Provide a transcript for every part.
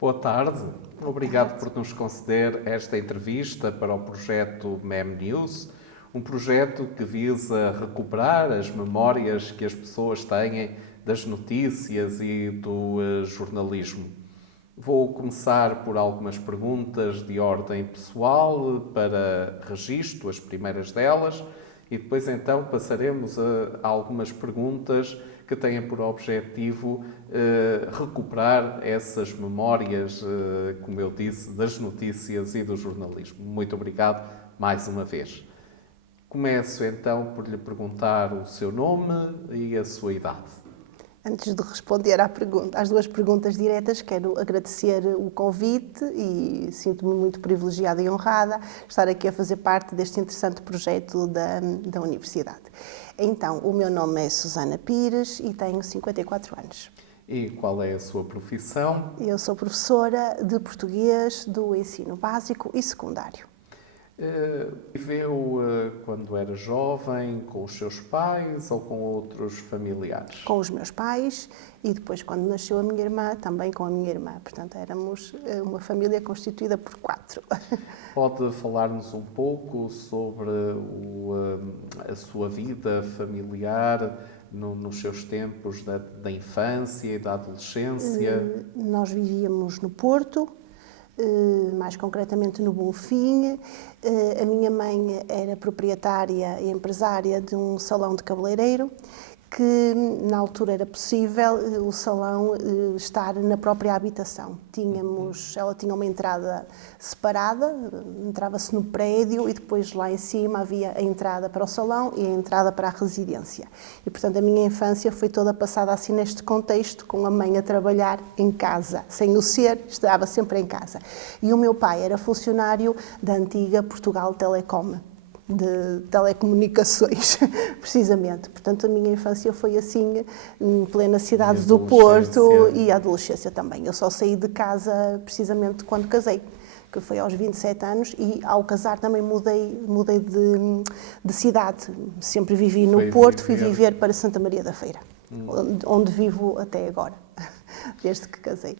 Boa tarde. Obrigado por nos conceder esta entrevista para o projeto MEM News, um projeto que visa recuperar as memórias que as pessoas têm das notícias e do jornalismo. Vou começar por algumas perguntas de ordem pessoal para registro, as primeiras delas, e depois então passaremos a algumas perguntas que têm por objetivo recuperar essas memórias, como eu disse, das notícias e do jornalismo. Muito obrigado mais uma vez. Começo então por lhe perguntar o seu nome e a sua idade. Antes de responder às duas perguntas diretas, quero agradecer o convite e sinto-me muito privilegiada e honrada estar aqui a fazer parte deste interessante projeto da Universidade. Então, o meu nome é Susana Pires e tenho 54 anos. E qual é a sua profissão? Eu sou professora de português do ensino básico e secundário. Viveu quando era jovem com os seus pais ou com outros familiares? Com os meus pais e depois, quando nasceu a minha irmã, também com a minha irmã. Portanto, éramos uma família constituída por 4. Pode falar-nos um pouco sobre a sua vida familiar nos seus tempos da infância e da adolescência? Nós vivíamos no Porto, mais concretamente no Bonfim. A minha mãe era proprietária e empresária de um salão de cabeleireiro, que na altura era possível o salão estar na própria habitação. Ela tinha uma entrada separada, entrava-se no prédio e depois lá em cima havia a entrada para o salão e a entrada para a residência. E portanto a minha infância foi toda passada assim neste contexto, com a mãe a trabalhar em casa, sem o ser, estava sempre em casa. E o meu pai era funcionário da antiga Portugal Telecom, de telecomunicações, precisamente. Portanto, a minha infância foi assim, em plena cidade do Porto, e a adolescência também. Eu só saí de casa precisamente quando casei, que foi aos 27 anos, e ao casar também mudei de cidade. Sempre vivi no Porto, fui viver para Santa Maria da Feira, onde vivo até agora, desde que casei.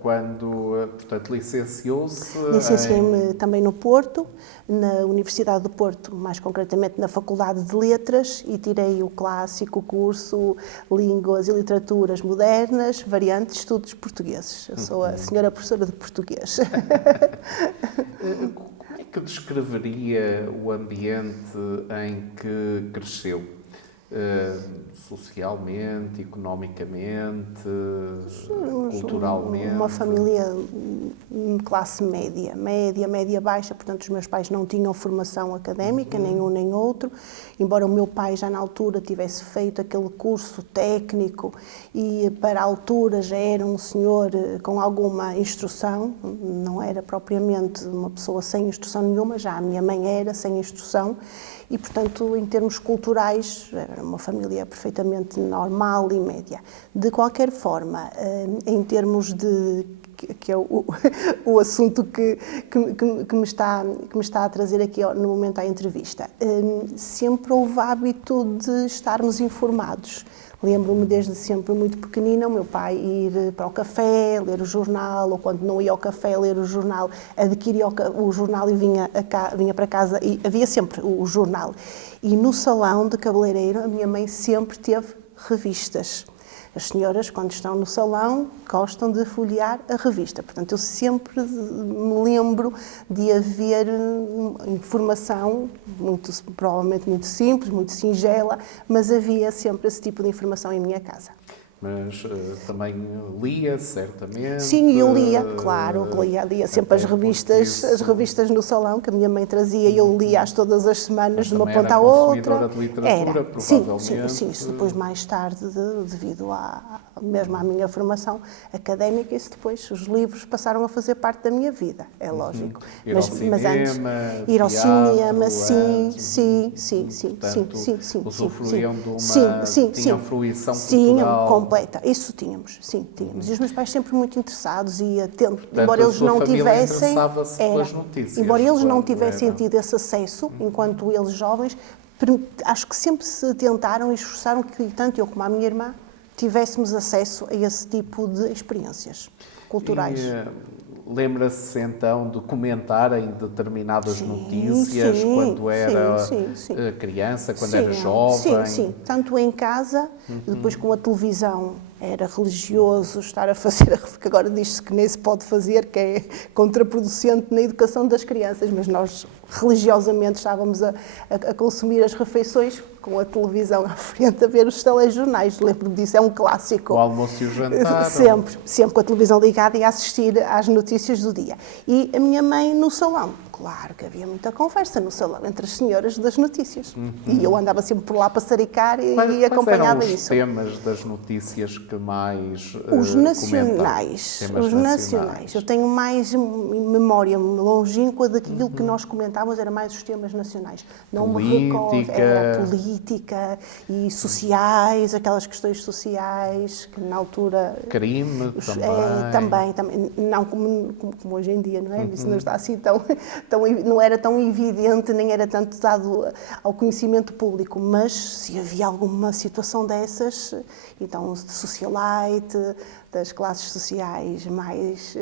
Portanto, licenciou-se... Licenciei-me também no Porto, na Universidade do Porto, mais concretamente na Faculdade de Letras, e tirei o clássico curso Línguas e Literaturas Modernas, variante Estudos Portugueses. Eu sou a senhora professora de português. Como é que descreveria o ambiente em que cresceu? Socialmente, economicamente, culturalmente? Uma família classe média baixa, portanto os meus pais não tinham formação académica, nenhum nem outro, embora o meu pai já na altura tivesse feito aquele curso técnico e para a altura já era um senhor com alguma instrução, não era propriamente uma pessoa sem instrução nenhuma, já a minha mãe era sem instrução. E, portanto, em termos culturais, era uma família perfeitamente normal e média. De qualquer forma, em termos de... que é o assunto que me está a trazer aqui no momento à entrevista, sempre houve hábito de estarmos informados. Lembro-me desde sempre, muito pequenina, o meu pai ir para o café, ler o jornal, ou quando não ia ao café ler o jornal, adquiria o jornal e vinha para casa e havia sempre o jornal. E no salão de cabeleireiro a minha mãe sempre teve revistas. As senhoras, quando estão no salão, gostam de folhear a revista. Portanto, eu sempre me lembro de haver informação, provavelmente muito simples, muito singela, mas havia sempre esse tipo de informação em minha casa. Mas também lia, certamente? Sim, eu lia, claro, lia sempre as revistas no salão, que a minha mãe trazia, e eu lia-as todas as semanas, de uma ponta à outra. De literatura, provavelmente. Sim, isso depois mais tarde, devido mesmo à minha formação académica, isso depois, os livros passaram a fazer parte da minha vida, é lógico. Ir ao cinema, ir ao cinema, sim. Usufruíam de uma... Tinham fruição cultural. Completa, isso tínhamos. E os meus pais sempre muito interessados e atentos, embora eles não tivessem... Embora eles não tivessem tido esse acesso, enquanto eles jovens, acho que sempre se tentaram e esforçaram que tanto eu como a minha irmã tivéssemos acesso a esse tipo de experiências culturais. Lembra-se então de comentarem determinadas Sim, notícias sim, quando era sim. criança, quando Sim, era jovem? sim. Tanto em casa, depois com a televisão, era religioso estar a fazer, que agora diz-se que nem se pode fazer, que é contraproducente na educação das crianças, mas nós religiosamente estávamos a consumir as refeições com a televisão à frente a ver os telejornais. Lembro-me disso, é um clássico. O almoço e o jantar? Sempre com a televisão ligada e a assistir às notícias do dia. E a minha mãe no salão. Claro que havia muita conversa no salão entre as senhoras das notícias. E eu andava sempre por lá a passaricar e acompanhava quais eram os isso. temas das notícias que mais Os nacionais. Temas Os nacionais. Eu tenho mais memória longínqua daquilo que nós comentávamos, era mais os temas nacionais. Não me recordo. Era política e sociais, aquelas questões sociais que na altura. Crime também. Também. Não como hoje em dia, não é? Isso não está assim não era tão evidente, nem era tanto dado ao conhecimento público, mas se havia alguma situação dessas, então de socialite, das classes sociais mais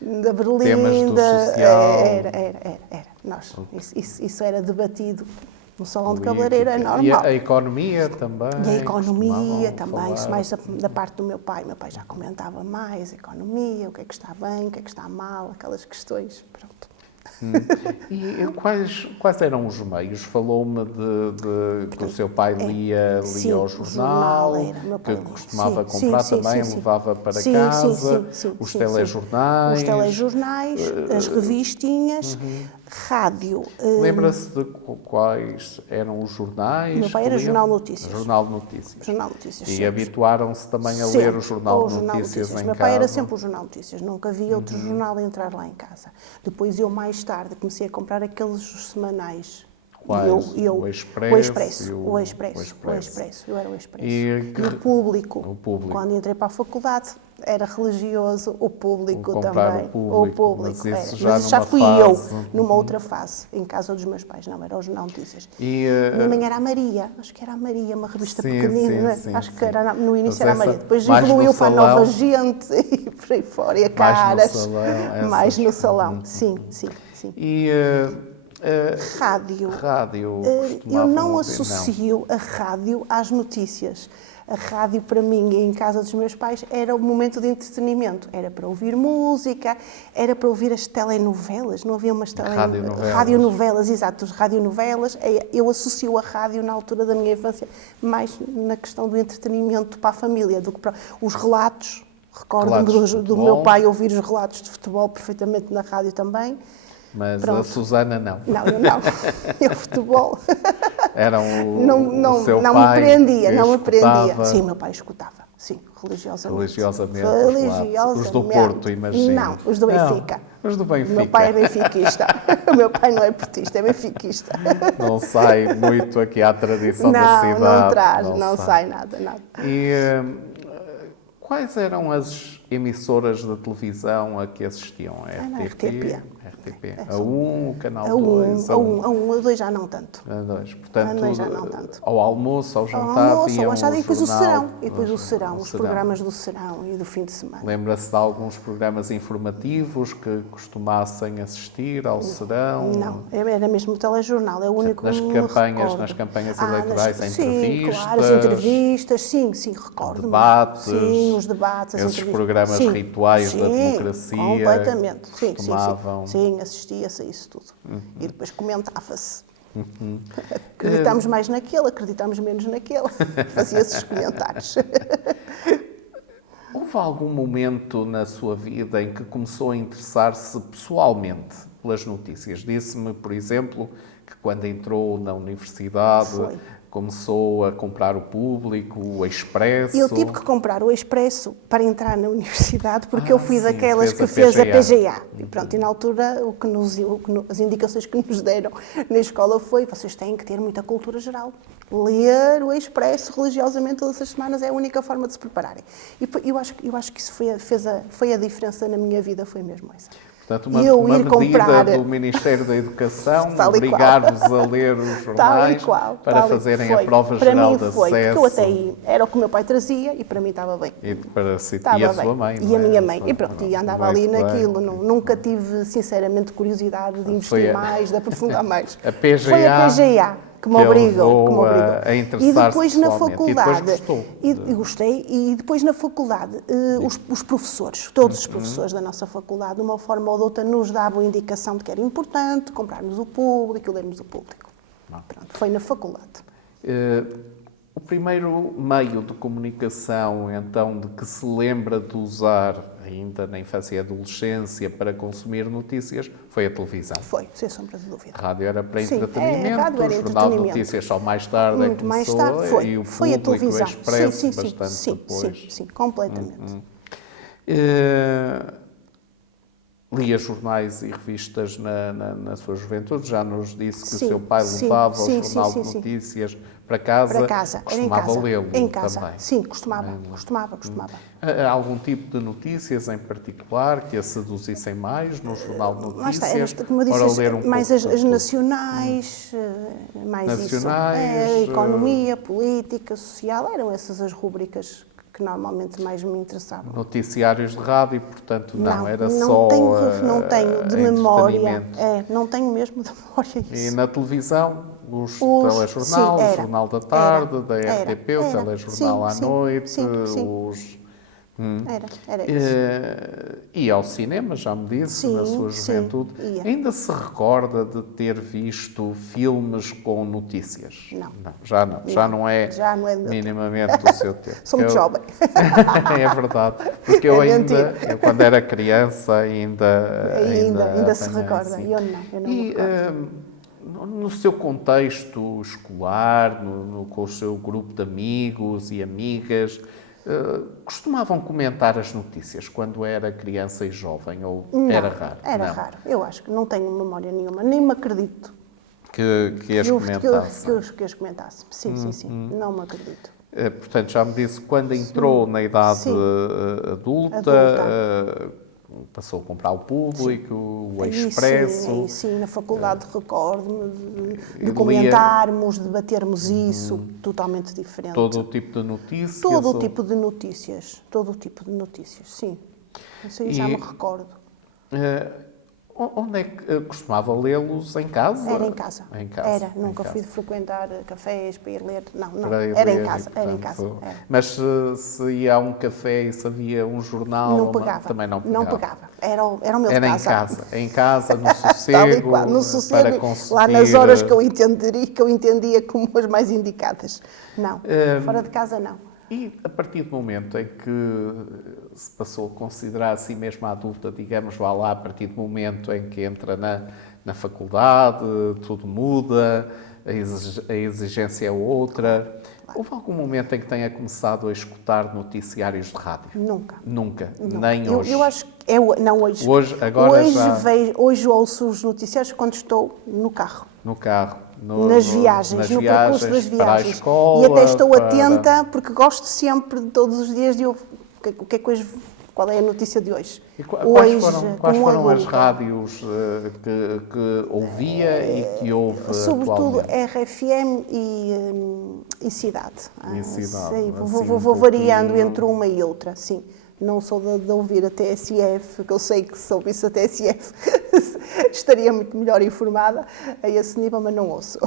da Berlim, temas do social. Era. Isso era debatido no salão de cabeleireiro, é normal. E a economia também. E a economia também, isso falar. mais da parte do meu pai. Meu pai já comentava mais a economia, o que é que está bem, o que é que está mal, aquelas questões, pronto. E quais eram os meios? Falou-me que o seu pai lia o jornal, que costumava comprar também, levava para casa, os telejornais. Os telejornais, as revistinhas, rádio. Lembra-se de quais eram os jornais? Meu pai era Jornal Notícias. Jornal Notícias. Jornal Notícias, E habituaram-se também a ler o Jornal Notícias em casa? Meu pai era sempre o Jornal Notícias, nunca havia outro jornal a entrar lá em casa. Depois eu, mais tarde, comecei a comprar aqueles semanais. Quais? O Expresso? O Expresso. Eu era o Expresso. E o Público. Quando entrei para a faculdade, era religioso, o Público também. O Público. Mas isso já fui eu, numa outra fase, em casa dos meus pais. Não, era o Jornal Notícias. Minha mãe era a Maria, acho que era a Maria, uma revista pequenina. Acho que era, no início era a Maria. Depois evoluiu para a Nova Gente e por aí fora. E a Caras. Mais no salão. Sim. E rádio. Eu não associo a rádio às notícias. A rádio, para mim, em casa dos meus pais, era o momento de entretenimento. Era para ouvir música, era para ouvir as telenovelas. Não havia umas radionovelas, exato, as radionovelas. Eu associo a rádio, na altura da minha infância, mais na questão do entretenimento para a família, do que para os relatos. Recordo-me do meu pai ouvir os relatos de futebol perfeitamente na rádio também. Mas pronto. A Susana não. Não, eu não. Eu futebol. Era o seu não pai me prendia, não me escutava... prendia. Sim, meu pai escutava. Sim, religiosamente. Os do Porto, imagino. Não, os do Benfica. Os do Benfica. O meu pai é benfiquista. O meu pai não é portista, é benfiquista. Não sai muito aqui à tradição da cidade. Não traz, não sai nada. E quais eram as emissoras de televisão a que assistiam? RTP. A 1, o Canal 2? A 2 já não tanto. A 2, portanto, a 2 já não tanto. Ao almoço, ao jantar, e depois o serão. E depois o serão, os programas do serão e do fim de semana. Lembra-se de alguns programas informativos que costumassem assistir ao serão? Não, era mesmo o telejornal, é o único nas que campanhas eleitorais, entrevistas. Sim, claro, as entrevistas, sim, recordo-me. Debates. Sim, os debates, as esses programas rituais da democracia. Completamente. Sim, assistia-se a isso tudo. E depois comentava-se. Acreditamos mais naquele, acreditamos menos naquele. Fazia-se os comentários. Houve algum momento na sua vida em que começou a interessar-se pessoalmente pelas notícias? Disse-me, por exemplo, que quando entrou na universidade começou a comprar o Público, o Expresso. Eu tive que comprar o Expresso para entrar na universidade, porque eu fui daquelas que fez a PGA. E pronto, e na altura as indicações que nos deram na escola foi: vocês têm que ter muita cultura geral. Ler o Expresso religiosamente todas as semanas é a única forma de se prepararem. E eu acho que isso foi a diferença na minha vida, foi mesmo essa. Portanto, uma eu ir medida comprar do Ministério da Educação, Tal e obrigar-vos a ler os jornais para fazerem a prova geral de acesso. Porque eu até era o que o meu pai trazia e para mim estava bem. E, Estava e a bem. sua mãe, não E a é? minha mãe. E pronto, e andava ali naquilo. Nunca tive, sinceramente, curiosidade de investir mais, de aprofundar mais. A PGA, foi a PGA que me obrigou. a interessar-se E depois na pessoalmente. faculdade. E depois gostou. E gostei. E depois na faculdade, os professores, todos os professores da nossa faculdade, de uma forma ou de outra, nos davam indicação de que era importante comprarmos o público, lermos o público. Pronto, foi na faculdade. O primeiro meio de comunicação, então, de que se lembra de usar, ainda na infância e adolescência, para consumir notícias, foi a televisão. Foi, sem sombra de dúvida. A rádio era para Sim, entretenimento, rádio era o Jornal de entretenimento. Notícias só mais tarde Muito mais começou, tarde foi. e o Foi a Público, televisão. o Expresso, sim, bastante depois. Sim, completamente. Lia jornais e revistas na sua juventude, já nos disse que Sim, o seu pai sim, levava sim, o Jornal sim, de sim. Notícias para casa, Para casa, era em costumava casa. lê-lo Em casa, também. sim, costumava. Há algum tipo de notícias em particular que a seduzissem mais no Jornal de Lá está, Notícias? como eu Ora, disse, ler um mais pouco as de tudo? nacionais, mais Nacionais, isso. Economia, política, social, eram essas as rúbricas que normalmente mais me interessavam. Noticiários de rádio, portanto, não era não só não tenho de memória. entretenimento. Não tenho mesmo de memória E isso. na televisão, os telejornal, sim, o Jornal da Tarde, da era, RTP, o telejornal à noite, sim. os... Era isso. E ao cinema, já me disse, na sua juventude. ia. Ainda se recorda de ter visto filmes com notícias? Não. Já não. Já não é Já não é do meu minimamente do seu tempo. Sou muito jovem. É verdade. Porque eu mentira. eu, quando era criança, Ainda se apanhei, recorda. sim. Eu não me recordo. No seu contexto escolar, com o seu grupo de amigos e amigas, costumavam comentar as notícias quando era criança e jovem, ou era raro? Era Não. raro. Eu acho que não tenho memória nenhuma, nem me acredito Que as comentasse. que as comentasse. Sim. Não me acredito. Portanto, já me disse, quando entrou na idade Sim. adulta, passou a comprar o Público, o Expresso. Aí sim, na faculdade recordo-me de lia- comentarmos, de debatermos isso, totalmente diferente. Todo o tipo de notícias. Todo o ou- tipo de notícias, sim. Isso aí já E- me recordo. Onde é que costumava lê-los? Em casa? Era em casa. Em casa. Era, em nunca casa. fui de frequentar cafés para ir ler. Não. Para ir Era ler em e, casa, era em casa. portanto, Era. Mas se ia a um café e se havia um jornal, Não pegava. também não pegava. Não pegava. Era o meu de Era casa. em casa, no Tal e sossego, qual, no para sossego, conseguir... lá nas horas que eu entendia como as mais indicadas. Não, fora de casa não. E a partir do momento em que se passou a considerar a si mesma adulta, digamos, vá lá, a partir do momento em que entra na faculdade, tudo muda, a exigência é outra. Houve algum momento em que tenha começado a escutar noticiários de rádio? Nunca. Nunca. Nunca. Nem hoje. Eu acho que não hoje. Agora hoje já... hoje ouço os noticiários quando estou no carro. No carro. Nas viagens, no percurso das para a viagens. escola, E até estou para- atenta, porque gosto sempre, de todos os dias, de ouvir o que é que hoje, qual é a notícia de hoje. E quais Hoje, foram como as adulta, rádios que ouvia e que ouve sobretudo atualmente? RFM e Cidade. E Cidade, Sei, assim, vou um variando pouquinho. entre uma e outra, sim. Não sou de ouvir a TSF, que eu sei que se ouvisse a TSF estaria muito melhor informada a esse nível, mas não ouço.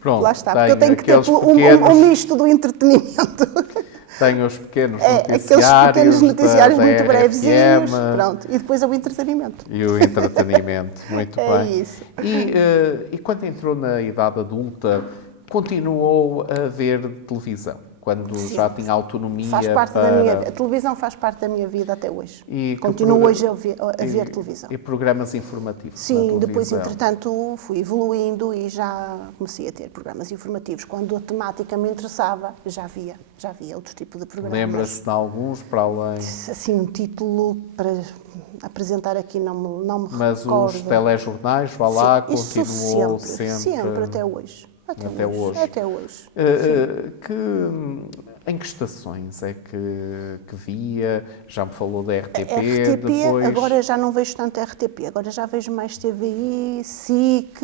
Pronto, Lá está, porque eu tenho que ter aqueles pequenos- um misto do entretenimento. Tenho os pequenos Aqueles noticiários, pequenos noticiários da muito RFM, brevezinhos, pronto. E depois é o entretenimento. E o entretenimento, muito É bem. isso. E quando entrou na idade adulta, continuou a ver televisão? Quando Sim. já tinha autonomia Faz parte para... da minha vida. A televisão faz parte da minha vida até hoje. E que Continuo pro- hoje a ver televisão. E programas informativos na Sim, depois, televisão? entretanto, fui evoluindo e já comecei a ter programas informativos. Quando a temática me interessava, já via outro tipo de programas. Lembra-se de alguns para além... Assim, um título para apresentar aqui não me Mas recordo. os telejornais, vá lá, Sim, isso continuou sempre... Sempre, até hoje. Até hoje. Que Em que estações é que via? Já me falou da RTP, RTP, depois... agora já não vejo tanto RTP, agora já vejo mais TVI, SIC,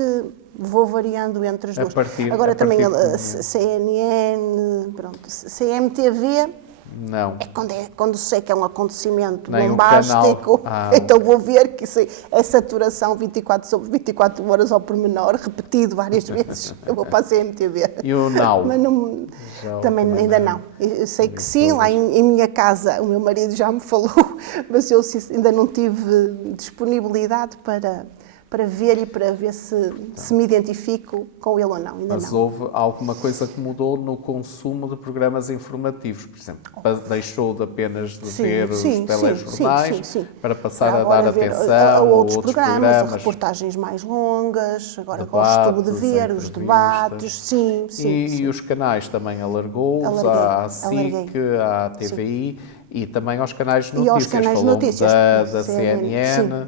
vou variando entre as duas. Agora também CNN, pronto, CMTV... Não. Quando sei que é um acontecimento Nem bombástico, um então vou ver que isso é saturação 24 sobre 24 horas ao pormenor, repetido várias vezes. Eu vou para a CMTV. E o Now? Mas não, também ainda não. Eu sei que sim, lá em minha casa o meu marido já me falou, mas eu ainda não tive disponibilidade para ver e para ver se me identifico com ele ou não. Ainda Mas não. houve alguma coisa que mudou no consumo de programas informativos, por exemplo? Deixou de apenas de ver os telejornais para passar a dar atenção a a outros programas, reportagens mais longas, agora gosto de ver os debates, sim. E os canais também alargou-os, à SIC, à TVI... E também aos canais de notícias, falamos da CNN,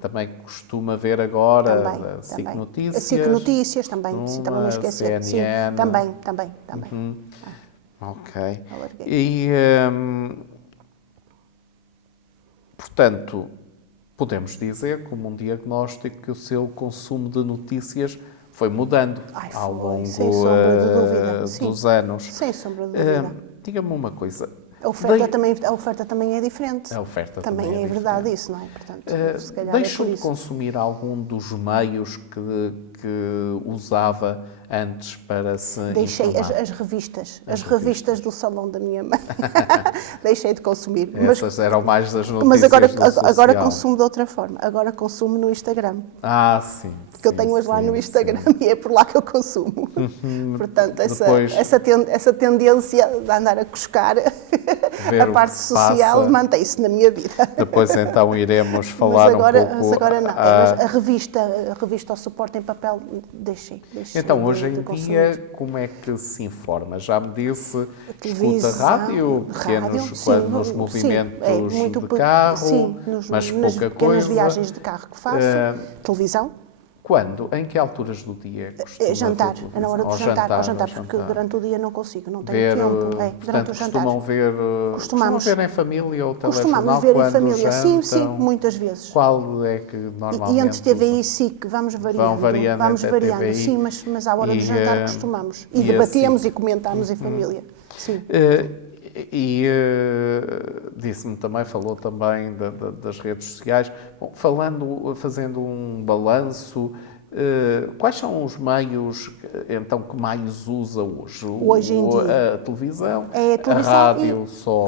também costuma ver agora a SIC Notícias. A SIC Notícias também, também não esquecer. CNN. Também. Ok. E, portanto, podemos dizer, como um diagnóstico, que o seu consumo de notícias foi mudando ao longo dos anos. Sem sombra de dúvida. Diga-me uma coisa. A oferta também é diferente. A oferta também é verdade isso, não é? Portanto, se calhar deixou de consumir algum dos meios que usava antes para se Deixei informar? as revistas do salão da minha mãe. Deixei de consumir. Essas eram mais das notícias. Mas agora consumo de outra forma. Agora consumo no Instagram. Sim. Porque eu tenho-as lá no Instagram e é por lá que eu consumo. Portanto, essa tendência de andar a coscar a parte social mantém-se na minha vida. Depois então iremos falar um pouco... Mas agora não. A revista ao suporte em papel, deixei. Então, hoje em dia, como é que se informa? Já me disse, escuta rádio, nos movimentos de carro, mas pouca coisa. Nas viagens de carro que faço, televisão. Quando? Em que alturas do dia costuma jantar, ver é na hora do jantar, porque durante o dia não consigo, não tenho tempo. Durante o jantar. Costumam ver em família ou telejornal? Costumamos ver em família, sim, muitas vezes. Qual é que normalmente... E entre TVI e SIC, vamos variando, sim, mas à hora do jantar costumamos. E debatemos e comentamos em família, sim. Disse-me também, falou também das redes sociais. Bom, fazendo um balanço, quais são os meios então que mais usa hoje? Hoje em dia? A televisão, a rádio, só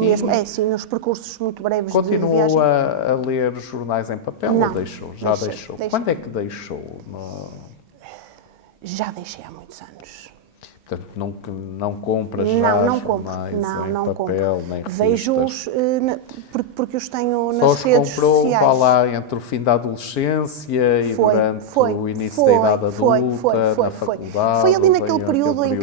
mesmo, sim, nos percursos muito breves de viagem. Continua a ler jornais em papel ou deixou? Já deixou. Quando é que deixou? Já deixei há muitos anos. Portanto, não compras já jornais em papel, nem revistas? Vejo-os porque os tenho nas redes sociais. Só os comprou, vá lá, entre o fim da adolescência e durante o início da idade adulta, na faculdade? Foi ali naquele período em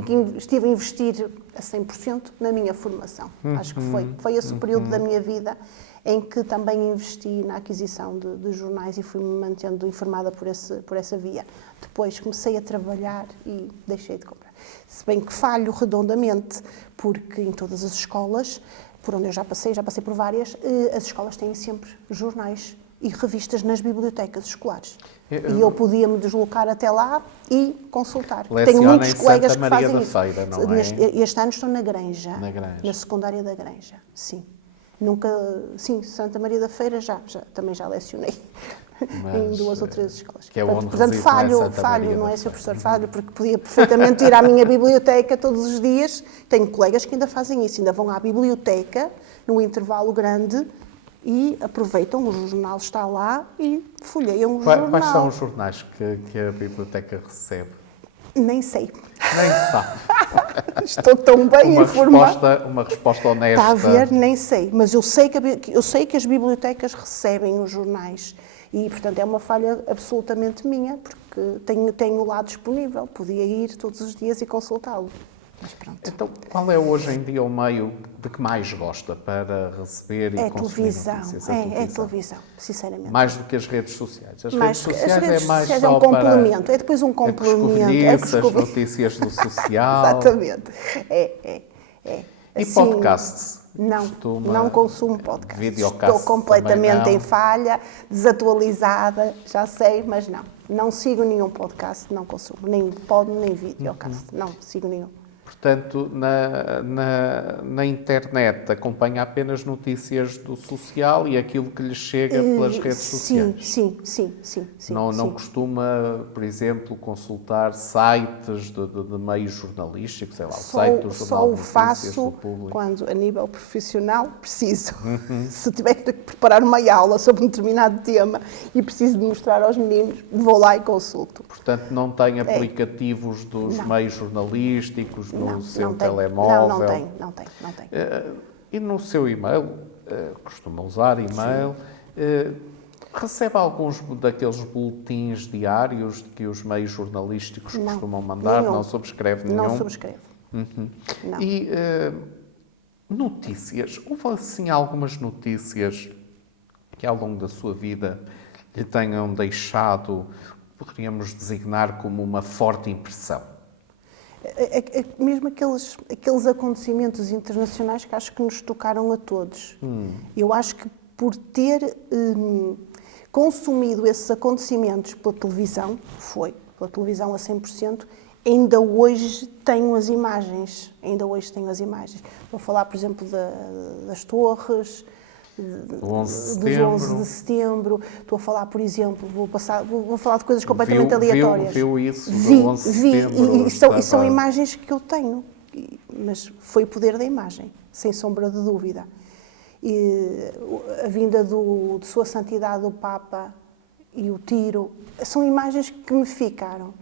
que estive a investir a 100% na minha formação. Acho que foi esse o período da minha vida em que também investi na aquisição de jornais e fui-me mantendo informada por essa via. Depois comecei a trabalhar e deixei de comprar. Se bem que falho redondamente, porque em todas as escolas, por onde eu já passei por várias, as escolas têm sempre jornais e revistas nas bibliotecas escolares. E eu podia-me deslocar até lá e consultar. Tenho muitos colegas que fazem isso. Feira, não é? Este ano estou na Granja, na secundária da Granja, sim. Santa Maria da Feira também já lecionei em 2 ou 3 escolas. Que é onde portanto, falho, não é, Sr. Professor, falho, porque podia perfeitamente ir à minha biblioteca todos os dias. Tenho colegas que ainda fazem isso, ainda vão à biblioteca, no intervalo grande, e aproveitam, o jornal está lá e folheiam o jornal. Quais são os jornais que a biblioteca recebe? Nem sei. Nem sabe. Estou tão bem informada. Uma resposta honesta. Está a ver? Nem sei. Mas eu sei que as bibliotecas recebem os jornais. E, portanto, é uma falha absolutamente minha, porque tenho lá disponível. Podia ir todos os dias e consultá-lo. Mas pronto. Então, qual é hoje em dia o meio de que mais gosta para receber e consumir notícias? É televisão, sinceramente. Mais do que as redes sociais. As Mas redes sociais as redes é mais sociais só é um complemento, é depois um para complemento. as notícias do social. Exatamente. E Assim, podcasts? Não consumo podcast. Videocasts Estou completamente também não. em falha, desatualizada, já sei, mas não. Não sigo nenhum podcast, não consumo. Nem pod, nem videocast. Não sigo nenhum. Portanto, na internet acompanha apenas notícias do social e aquilo que lhe chega pelas redes sociais. Sim. Não costuma, por exemplo, consultar sites de meios jornalísticos, sei lá, o site do Jornal Só o de Notícias do faço Público. quando, a nível profissional, preciso. Se tiver que preparar uma aula sobre um determinado tema e preciso de mostrar aos meninos, vou lá e consulto. Portanto, não tem aplicativos dos meios jornalísticos no seu telemóvel? Não tem. E no seu e-mail, costuma usar e-mail, recebe alguns daqueles boletins diários que os meios jornalísticos costumam mandar? Nenhum. Não subscreve nenhum? Não subscrevo. Não. E notícias? Houve assim algumas notícias que ao longo da sua vida lhe tenham deixado, poderíamos designar como uma forte impressão? Mesmo aqueles acontecimentos internacionais que acho que nos tocaram a todos. Eu acho que por ter consumido esses acontecimentos pela televisão a 100%, ainda hoje tenho as imagens. Vou falar, por exemplo, das torres, dos 11 de setembro. Estou a falar, por exemplo, vou falar de coisas completamente aleatórias. Viu isso do 11 de setembro? E são imagens que eu tenho, mas foi o poder da imagem, sem sombra de dúvida. E a vinda de Sua Santidade o Papa e o tiro, são imagens que me ficaram.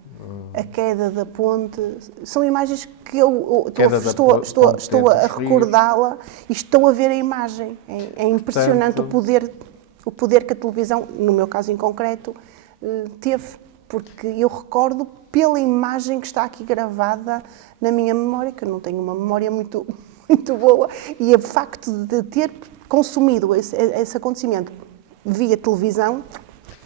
A queda da ponte, são imagens que eu estou a recordá-la e estou a ver a imagem. É impressionante o poder que a televisão, no meu caso em concreto, teve, porque eu recordo pela imagem que está aqui gravada na minha memória, que eu não tenho uma memória muito boa, e o facto de ter consumido esse acontecimento via televisão,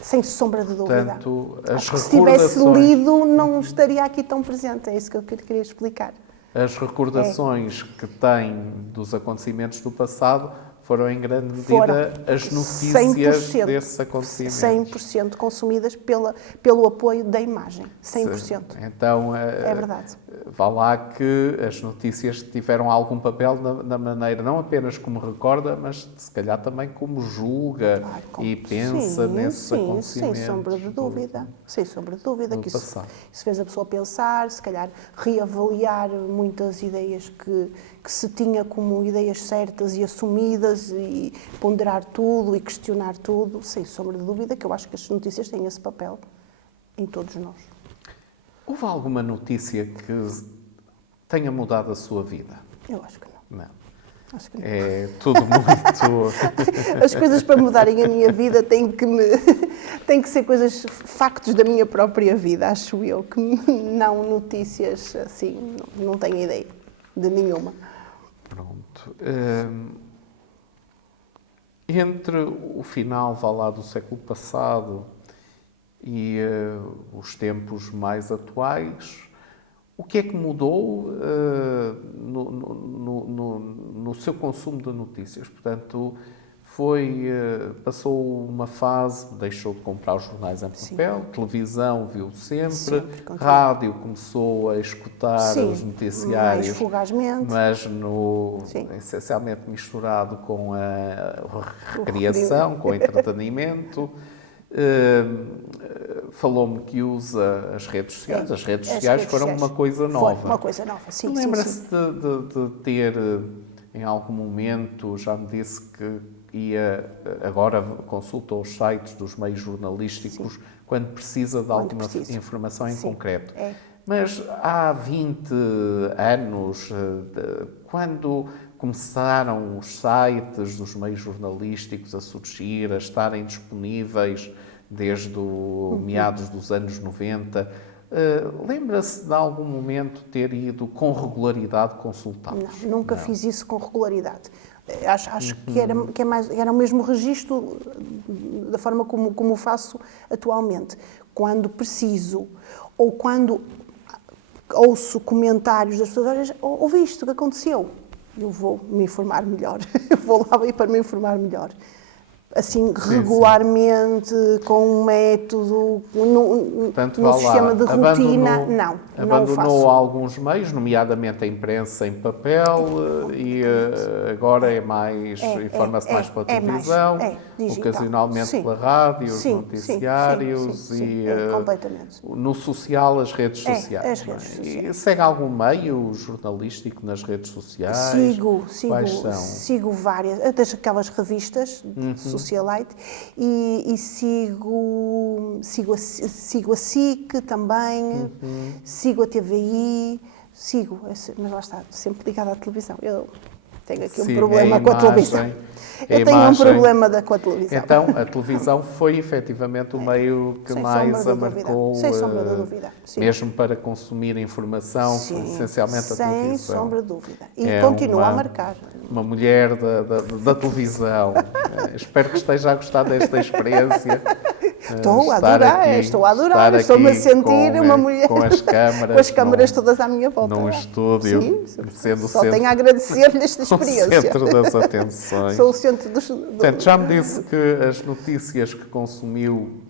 sem sombra de dúvida. Portanto, acho que se tivesse lido, não estaria aqui tão presente. É isso que eu queria explicar. As recordações que tem dos acontecimentos do passado foram, em grande medida, as notícias desses acontecimentos. 100% consumidas pelo apoio da imagem. 100%. Então, é verdade. Vá lá que as notícias tiveram algum papel na maneira, não apenas como recorda, mas se calhar também como julga e pensa nesses acontecimentos. Sem sombra de dúvida. Sem sombra de dúvida que isso fez a pessoa pensar, se calhar reavaliar muitas ideias que se tinha como ideias certas e assumidas, e ponderar tudo e questionar tudo. Sem sombra de dúvida que eu acho que as notícias têm esse papel em todos nós. Houve alguma notícia que tenha mudado a sua vida? Eu acho que não. Não. Acho que não. É tudo muito... As coisas para mudarem a minha vida têm que ser coisas, factos da minha própria vida, acho eu, que não notícias assim, não tenho ideia de nenhuma. Pronto. Entre o final, vá lá, do século passado e os tempos mais atuais, o que é que mudou no seu consumo de notícias? Portanto, passou uma fase, deixou de comprar os jornais em papel, televisão viu sempre, rádio começou a escutar os noticiários, mais fugazmente, mas essencialmente misturado com a recreação, com o entretenimento. Falou-me que usa as redes sociais. As redes sociais foram uma coisa nova. Foi uma coisa nova, sim. Lembra-se de ter, em algum momento, já me disse que agora consulta os sites dos meios jornalísticos quando precisa de alguma informação em concreto. Mas há 20 anos, quando começaram os sites dos meios jornalísticos a surgir, a estarem disponíveis desde meados dos anos 90, Lembra-se de algum momento ter ido com regularidade consultá-los? Não, nunca fiz isso com regularidade. Acho que era o mesmo registro da forma como o faço atualmente. Quando preciso ou quando ouço comentários das pessoas, olha, ouviste o que aconteceu? Eu vou me informar melhor. Vou lá para me informar melhor. Assim, regularmente, com um método, num sistema de rotina, não o faço. Abandonou alguns meios, nomeadamente a imprensa em papel, e agora informa-se mais pela televisão, ocasionalmente pela rádio, os noticiários e completamente. No social, as redes sociais. As redes sociais. E segue algum meio jornalístico nas redes sociais? Sigo várias, até aquelas revistas de socialite, e sigo a SIC também, sigo a TVI, mas lá está, sempre ligada à televisão. Eu tenho aqui um problema com a televisão. Eu tenho um problema com a televisão. Então, a televisão foi efetivamente o meio que mais a marcou, sem sombra de dúvida. Mesmo para consumir informação, essencialmente a televisão. Sem sombra de dúvida. E continua a marcar. Uma mulher da televisão. Espero que esteja a gostar desta experiência. Estou a adorar, estou-me a sentir uma mulher com as câmaras todas à minha volta. Num estúdio, sendo só tenho a agradecer-lhe esta experiência. O centro das atenções. Sou o centro dos... Portanto, já me disse que as notícias que consumiu,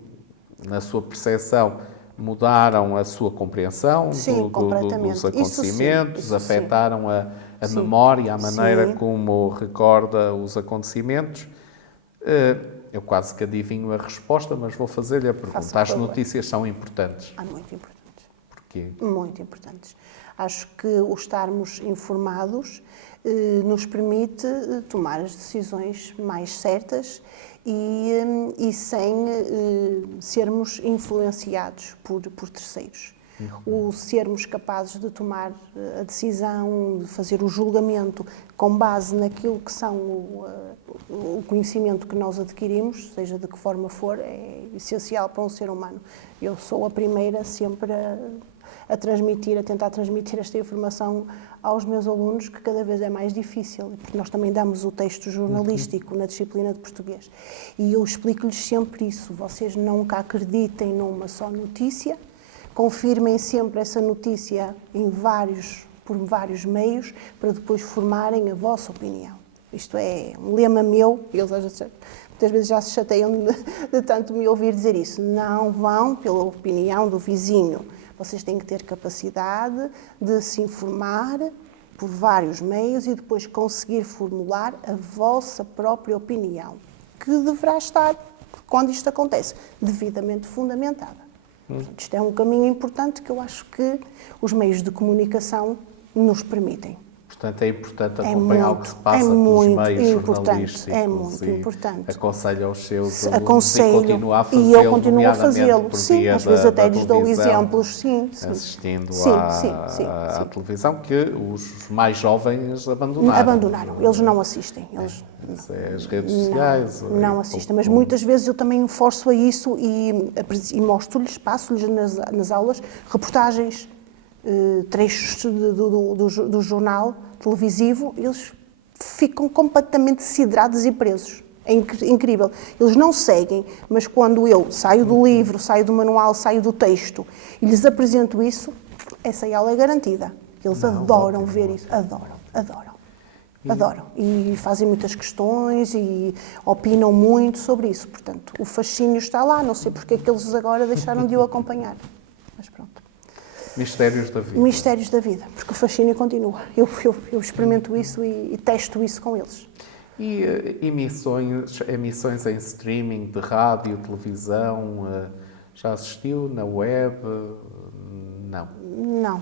na sua percepção, mudaram a sua compreensão dos acontecimentos, afetaram a memória, a maneira como recorda os acontecimentos. Eu quase que adivinho a resposta, mas vou fazer-lhe a pergunta. As notícias são importantes? Muito importantes. Porquê? Muito importantes. Acho que o estarmos informados nos permite tomar as decisões mais certas e sem sermos influenciados por terceiros. O sermos capazes de tomar a decisão, de fazer o julgamento com base naquilo que são o conhecimento que nós adquirimos, seja de que forma for, é essencial para um ser humano. Eu sou a primeira sempre a tentar transmitir esta informação aos meus alunos, que cada vez é mais difícil, porque nós também damos o texto jornalístico na disciplina de português. E eu explico-lhes sempre isso, vocês nunca acreditem numa só notícia, confirmem sempre essa notícia por vários meios, para depois formarem a vossa opinião. Isto é um lema meu, eles muitas vezes já se chateiam de tanto me ouvir dizer isso. Não vão pela opinião do vizinho. Vocês têm que ter capacidade de se informar por vários meios e depois conseguir formular a vossa própria opinião, que deverá estar, quando isto acontece, devidamente fundamentada. Isto é um caminho importante que eu acho que os meios de comunicação nos permitem. Portanto, é importante acompanhar o que se passa pelos meios jornalísticos. É muito importante. Aconselho aos seus alunos e continua a fazê-lo, e eu continuo a fazê-lo. Sim, às vezes até lhes dou exemplos. Assistindo à televisão, que os mais jovens abandonaram. Abandonaram. Eles não assistem. As redes sociais. Não assistem, mas muitas vezes eu também forço a isso e mostro-lhes, passo-lhes nas aulas reportagens, trechos do jornal televisivo, eles ficam completamente sidrados e presos. É incrível. Eles não seguem, mas quando eu saio do livro, saio do manual, saio do texto e lhes apresento isso, essa aula é garantida. Eles adoram ver isso. Adoram. E fazem muitas questões e opinam muito sobre isso. Portanto, o fascínio está lá. Não sei porque é que eles agora deixaram de o acompanhar. Mas pronto. Mistérios da vida. Mistérios da vida, porque o fascínio continua. Eu experimento isso e testo isso com eles. E emissões em streaming de rádio, televisão, já assistiu na web? Não.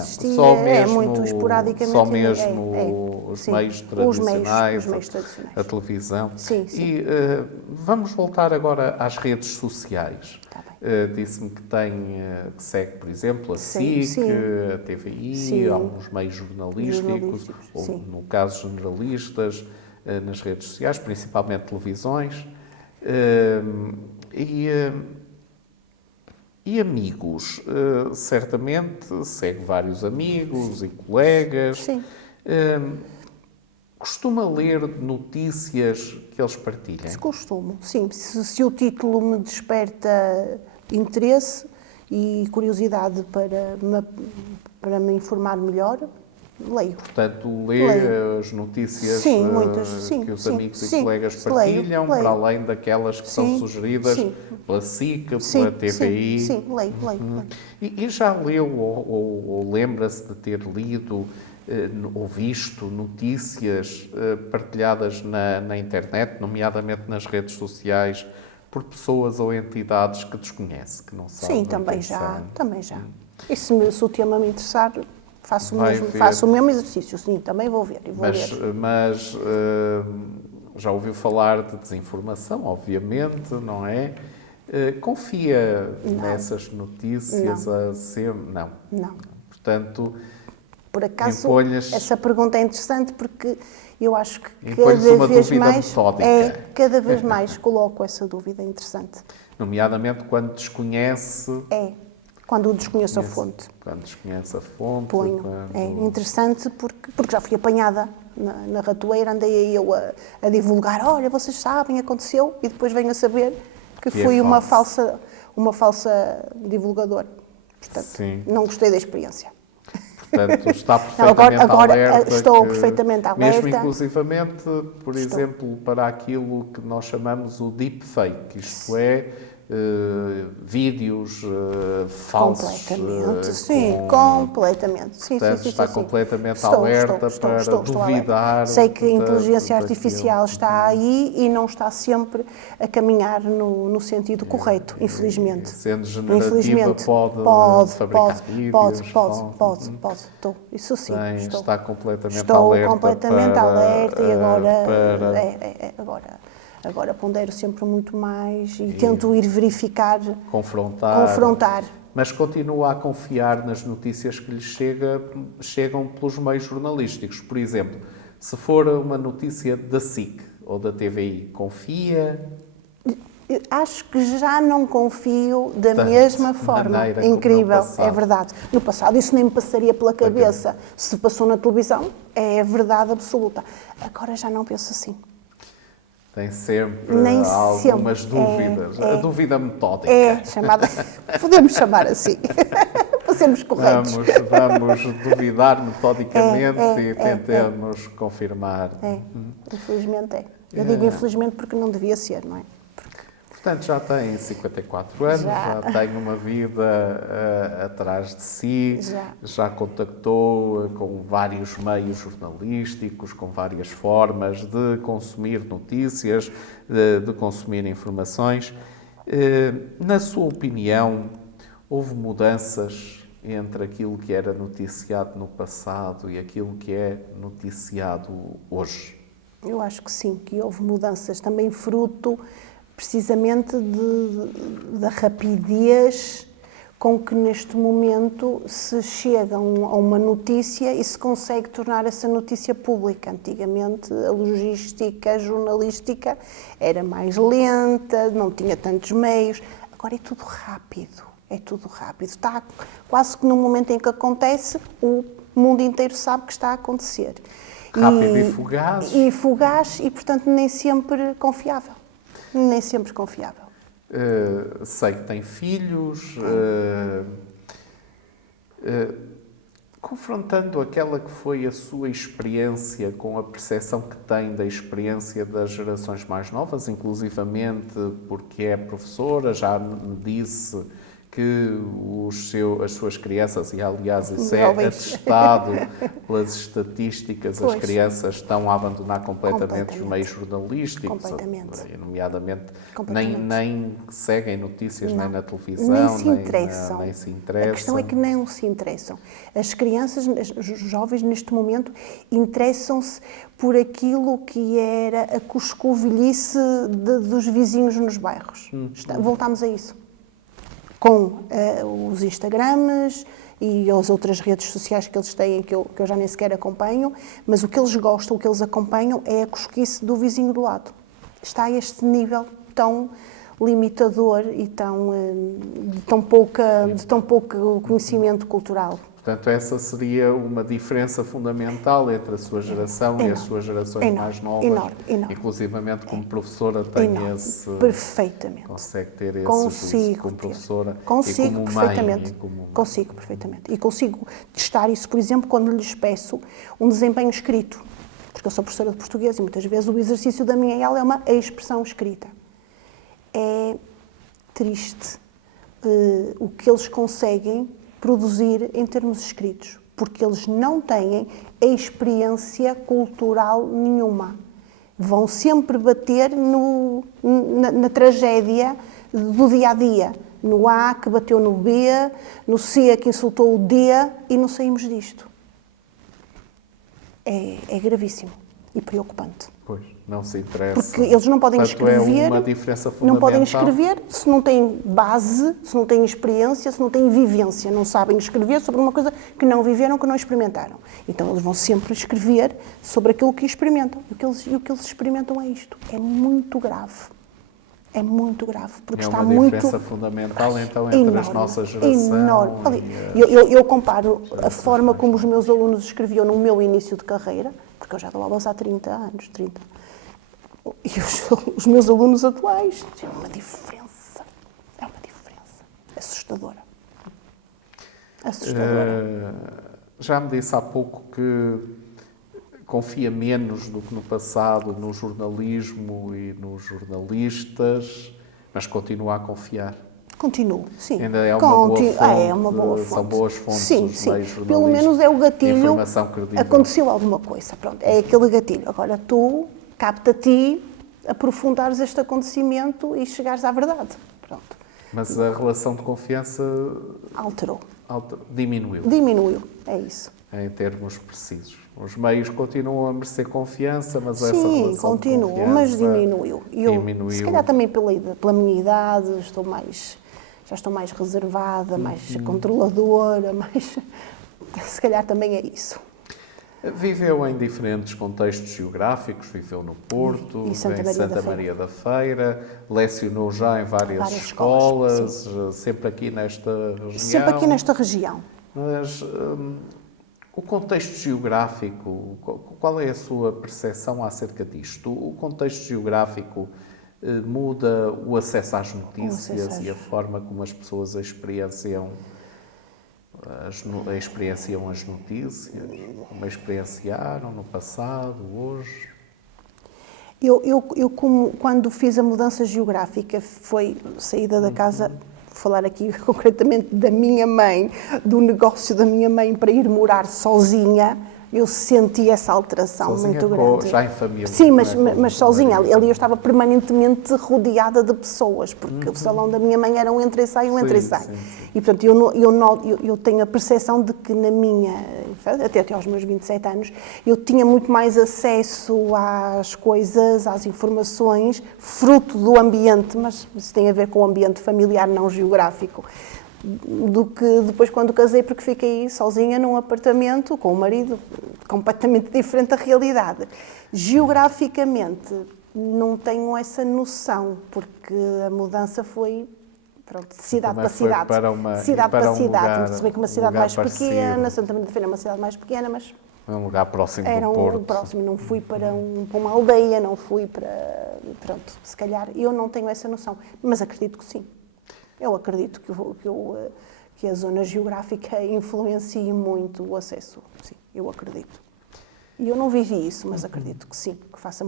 Só mesmo, muito esporadicamente. Só mesmo os meios tradicionais, a televisão. Sim. E vamos voltar agora às redes sociais. Disse-me que que segue, por exemplo, a SIC, a TVI, alguns meios jornalísticos, ou, no caso, generalistas, nas redes sociais, principalmente televisões. E amigos? Certamente segue vários amigos e colegas. Sim. Costuma ler notícias que eles partilhem? Se costumo, sim. Se o título me desperta interesse e curiosidade para me informar melhor, leio. Portanto, lê Leio. as notícias Sim, muitas, sim, que os sim, amigos sim. e colegas Leio, partilham, leio. para além daquelas que são Sim, sugeridas sim. pela SIC, pela Sim, TVI. sim, leio. E já leu ou lembra-se de ter lido ou visto notícias partilhadas na internet, nomeadamente nas redes sociais, por pessoas ou entidades que desconhece, que não sabe? Sim, também já. E se o tema me interessar, faço o mesmo exercício, sim, também vou ver. E vou ler. Mas já ouviu falar de desinformação, obviamente, não é? Confia nessas notícias? Não. Não. Portanto, Por acaso, impõe-lhes- essa pergunta é interessante porque eu acho que impõe-lhes uma dúvida metódica. cada vez mais coloco essa dúvida interessante. Nomeadamente quando desconhece... Quando desconheço a fonte. Quando desconhece a fonte. Ponho. Quando... É interessante porque já fui apanhada na ratoeira, andei eu a divulgar, olha, vocês sabem, aconteceu, e depois venho a saber que fui uma falsa divulgadora. Portanto, Sim. não gostei da experiência. Portanto, está perfeitamente Agora alerta. estou perfeitamente alerta. Mesmo inclusivamente, por exemplo, para aquilo que nós chamamos o deepfake, isto é, vídeos falsos. Completamente, sim, completamente. Sim, Portanto, sim, está sim. completamente alerta para duvidar. alerta. Sei que a inteligência artificial está aí e não está sempre a caminhar no sentido correto, infelizmente. Sendo generativa, pode fabricar vídeos. Pode. Isso sim, estou. Está completamente Estou alerta. completamente alerta e agora agora pondero sempre muito mais e tento ir verificar, confrontar. Mas continua a confiar nas notícias que lhe chegam pelos meios jornalísticos. Por exemplo, se for uma notícia da SIC ou da TVI, confia? Acho que já não confio da mesma forma. Incrível, é verdade. No passado isso nem me passaria pela cabeça. Se passou na televisão, é verdade absoluta. Agora já não penso assim. Tem sempre algumas dúvidas. A dúvida metódica. É chamada, podemos chamar assim, para sermos corretos. Vamos duvidar metodicamente e tentemos confirmar. Infelizmente é. Eu digo infelizmente porque não devia ser, não é? Portanto, já tem 54 anos, já tem uma vida atrás de si, já contactou com vários meios jornalísticos, com várias formas de consumir notícias, de consumir informações. Na sua opinião, houve mudanças entre aquilo que era noticiado no passado e aquilo que é noticiado hoje? Eu acho que sim, que houve mudanças, também fruto precisamente da rapidez com que neste momento se chega a uma notícia e se consegue tornar essa notícia pública. Antigamente a logística jornalística era mais lenta, não tinha tantos meios, agora é tudo rápido. Está quase que no momento em que acontece, o mundo inteiro sabe que está a acontecer. Rápido e fugaz. E fugaz e, portanto, nem sempre confiável. Sei que tem filhos. Confrontando aquela que foi a sua experiência com a percepção que tem da experiência das gerações mais novas, inclusivamente porque é professora, já me disse que as suas crianças, e aliás isso é atestado pelas estatísticas, as crianças estão a abandonar completamente os meios jornalísticos, nomeadamente nem seguem notícias nem na televisão, nem se interessam. A questão é que não se interessam. As crianças, os jovens neste momento, interessam-se por aquilo que era a cuscovilhice dos vizinhos nos bairros. Voltamos a isso. Com os Instagrams e as outras redes sociais que eles têm, que eu já nem sequer acompanho, mas o que eles gostam, o que eles acompanham é a cosquice do vizinho do lado. Está a este nível tão limitador e de tão pouco conhecimento cultural. Portanto, essa seria uma diferença fundamental entre a sua geração e as suas gerações mais novas. Enorme. Inclusivamente, como professora, tem esse... Perfeitamente. Consegue ter esse juízo como professora Consigo, e como perfeitamente. mãe. Como... Consigo, perfeitamente. E consigo testar isso, por exemplo, quando lhes peço um desempenho escrito. Porque eu sou professora de português e muitas vezes o exercício da minha aula é uma expressão escrita. É triste o que eles conseguem produzir em termos escritos, porque eles não têm experiência cultural nenhuma. Vão sempre bater na tragédia do dia-a-dia, no A que bateu no B, no C que insultou o D, e não saímos disto. É gravíssimo e preocupante. Pois, não se interessa. Porque eles não podem escrever, é uma diferença fundamental. não podem escrever se não têm base, se não têm experiência, se não têm vivência. Não sabem escrever sobre uma coisa que não viveram, que não experimentaram. Então eles vão sempre escrever sobre aquilo que experimentam. E o que eles experimentam é isto. É muito grave. É muito grave. Porque está muito... É uma diferença fundamental, então, entre enorme, as nossas gerações. Enorme. Eu comparo a forma como os meus alunos escreviam no meu início de carreira, porque eu já dou aulas há 30 anos, 30. E os meus alunos atuais, é uma diferença. É uma diferença. Assustadora. Assustadora. Já me disse há pouco que confia menos do que no passado no jornalismo e nos jornalistas, mas continua a confiar. Continuo, sim. Ainda é uma boa fonte. É uma boa fonte. São boas fontes sim, os sim. meios jornalistas. Pelo menos é o gatilho. Informação credível. Aconteceu alguma coisa, pronto. É aquele gatilho. Agora tu, capta a ti, aprofundares este acontecimento e chegares à verdade. Pronto. Mas a relação de confiança... Alterou. Diminuiu. Diminuiu, é isso. Em termos precisos. Os meios continuam a merecer confiança, mas essa Sim, relação continuam, de confiança... mas diminuiu. E eu, diminuiu. Se calhar também pela minha idade, já estou mais reservada, mais controladora, se calhar também é isso. Viveu em diferentes contextos geográficos, viveu no Porto, em Santa Maria da Feira, lecionou já em várias escolas, sempre aqui nesta região. Sempre aqui nesta região. Mas o contexto geográfico, qual é a sua percepção acerca disto? O contexto geográfico muda o acesso às notícias e a forma como as pessoas experienciam as notícias, como experienciaram no passado, hoje? Quando fiz a mudança geográfica, foi saída da casa, vou falar aqui concretamente da minha mãe, do negócio da minha mãe, para ir morar sozinha. Eu senti essa alteração sozinha muito grande. Já em família? Sim, mas sozinha. Ali eu estava permanentemente rodeada de pessoas, porque o salão da minha mãe era um entra e sai, um entra e sai. Sim. E, portanto, eu tenho a percepção de que na minha, até aos meus 27 anos, eu tinha muito mais acesso às coisas, às informações, fruto do ambiente, mas isso tem a ver com o ambiente familiar, não geográfico, do que depois quando casei, porque fiquei sozinha num apartamento com o marido, completamente diferente da realidade. Geograficamente, não tenho essa noção, porque a mudança foi de cidade para cidade. Cidade para cidade. Se bem que uma cidade mais pequena, Santa Maria da Feira é uma cidade mais pequena, mas... É um lugar próximo do Porto. Era próximo, não fui para uma aldeia, não fui para... Pronto, se calhar eu não tenho essa noção, mas acredito que sim. Eu acredito que a zona geográfica influencie muito o acesso. Sim, eu acredito. E eu não vivi isso, mas acredito que sim, que faça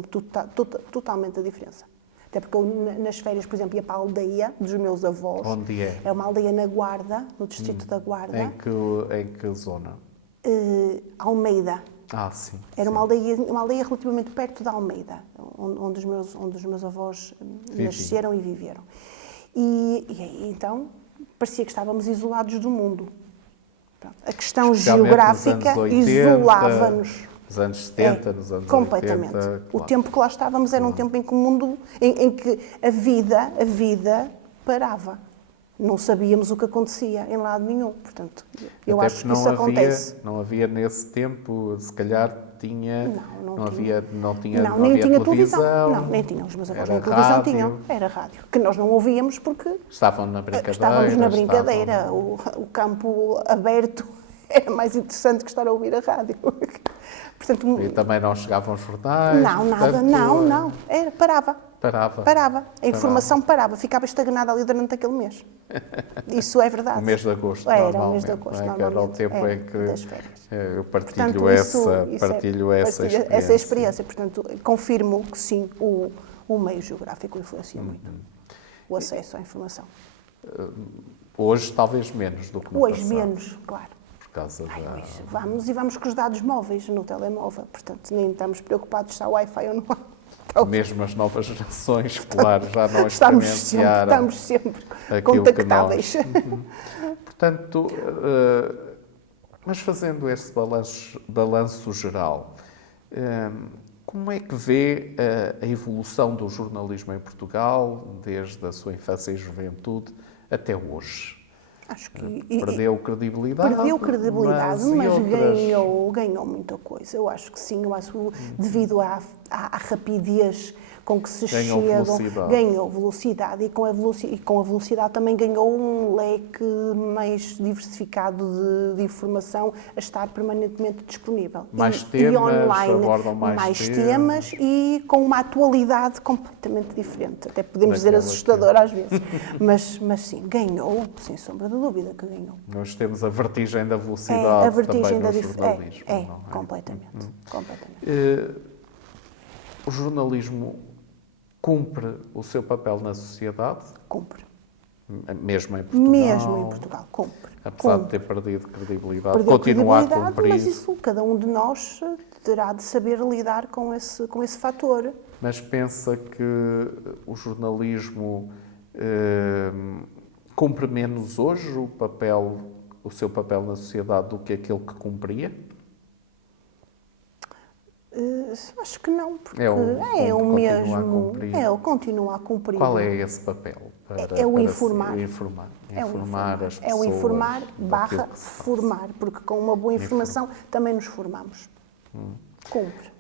totalmente a diferença. Até porque eu, nas férias, por exemplo, ia para a aldeia dos meus avós. Onde é? É uma aldeia na Guarda, no distrito da Guarda. Em que zona? Almeida. Ah, sim. Era uma aldeia relativamente perto da Almeida, onde os meus avós nasceram e viveram. E então, parecia que estávamos isolados do mundo. Pronto. A questão geográfica isolava-nos. Nos anos 70, nos anos completamente. 80. Claro. O tempo que lá estávamos era um tempo em que o mundo, em que a vida parava. Não sabíamos o que acontecia em lado nenhum. Portanto, eu Até acho que porque isso acontece. não havia nesse tempo, se calhar tinha, Não havia nem tinha televisão, Não, nem tinham. Os meus avós era nem televisão rádio. tinham. Era rádio. Que nós não ouvíamos porque Estavam na brincadeira. estávamos na brincadeira. O campo aberto era mais interessante que estar a ouvir a rádio. Portanto, E também não chegavam jornais. não, nada, portanto, não. Era, parava. Parava. A informação parava. Ficava estagnada ali durante aquele mês. Isso é verdade. O mês de agosto, Era o mês de agosto, não é? Que era o tempo em que das férias. eu partilho, Portanto, essa experiência. Essa experiência. Portanto, confirmo que sim, o meio geográfico influencia muito o acesso à informação. Hoje, talvez menos do que no Hoje, passado. menos, claro. Por causa da... Hoje vamos com os dados móveis no telemóvel. Portanto, nem estamos preocupados se há Wi-Fi ou não há. Mesmo as novas gerações, claro, já não experienciaram estamos sempre aquilo contactáveis. que nós... Portanto, mas fazendo esse balanço geral, como é que vê a evolução do jornalismo em Portugal, desde a sua infância e juventude até hoje? Acho que Perdeu credibilidade, mas outras... ganhou muita coisa. Eu acho que sim, eu acho devido à rapidez com que se ganhou velocidade e com a velocidade também ganhou um leque mais diversificado de informação a estar permanentemente disponível. Mais temas, e online, abordam mais temas e com uma atualidade completamente diferente. Até podemos dizer assustadora às vezes. mas sim, ganhou, sem sombra de dúvida que ganhou. Nós temos a vertigem da velocidade também no jornalismo. Não é? Completamente. O jornalismo cumpre o seu papel na sociedade? Cumpre. Mesmo em Portugal? Mesmo em Portugal, cumpre. Apesar de ter perdido credibilidade, continua a cumprir. Mas isso, cada um de nós terá de saber lidar com esse fator. Mas pensa que o jornalismo cumpre menos hoje o seu papel na sociedade do que aquele que cumpria? Acho que não, porque continua a cumprir. Qual é esse papel? É o informar. Informar as pessoas. É o informar / formar, porque com uma boa informação também nos formamos. Cumpre.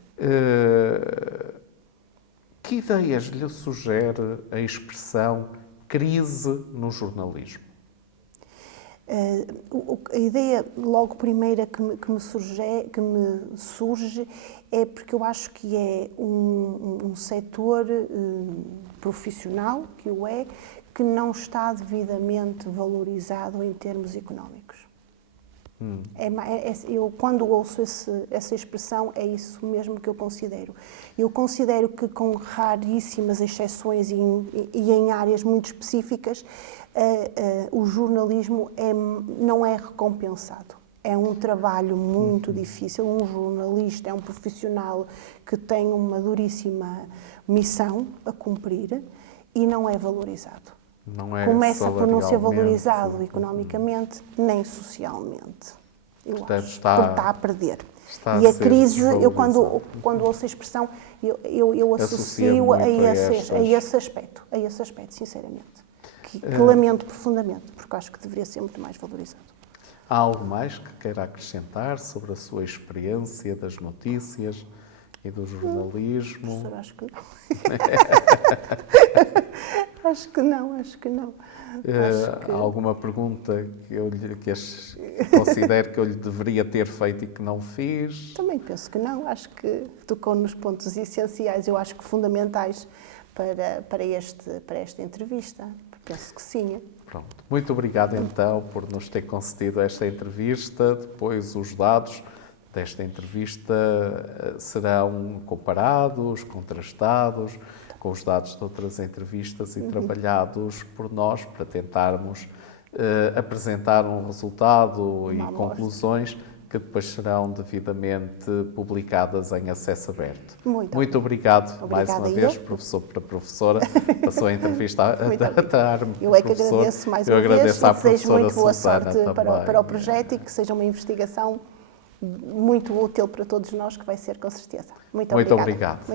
Que ideias lhe sugere a expressão crise no jornalismo? A ideia logo primeira que me surge é porque eu acho que é um setor profissional, que não está devidamente valorizado em termos económicos. Eu, quando ouço essa expressão, é isso mesmo que eu considero. Eu considero que, com raríssimas exceções e em áreas muito específicas, o jornalismo não é recompensado. É um trabalho muito difícil. Um jornalista é um profissional que tem uma duríssima missão a cumprir e não é valorizado. Começa por não ser valorizado economicamente nem socialmente. Porque está a perder. E a crise, eu quando ouço a expressão, eu associo a esse aspecto, sinceramente. Que lamento profundamente, porque acho que deveria ser muito mais valorizado. Há algo mais que queira acrescentar sobre a sua experiência das notícias e do jornalismo? Professor, acho que não. Acho que não. Há alguma pergunta que considero que eu lhe deveria ter feito e que não fiz? Também penso que não. Acho que tocou nos pontos essenciais, eu acho que fundamentais para esta entrevista. Penso que sim. Pronto. Muito obrigado, então, por nos ter concedido esta entrevista. Depois, os dados desta entrevista serão comparados, contrastados com os dados de outras entrevistas e trabalhados por nós para tentarmos apresentar um resultado e conclusões que depois serão devidamente publicadas em acesso aberto. Muito obrigado mais uma vez, professor para professora, a sua entrevista a dar-me. Eu é que agradeço mais uma vez e desejo muito boa sorte para o projeto e que seja uma investigação muito útil para todos nós, que vai ser com certeza. Muito obrigado.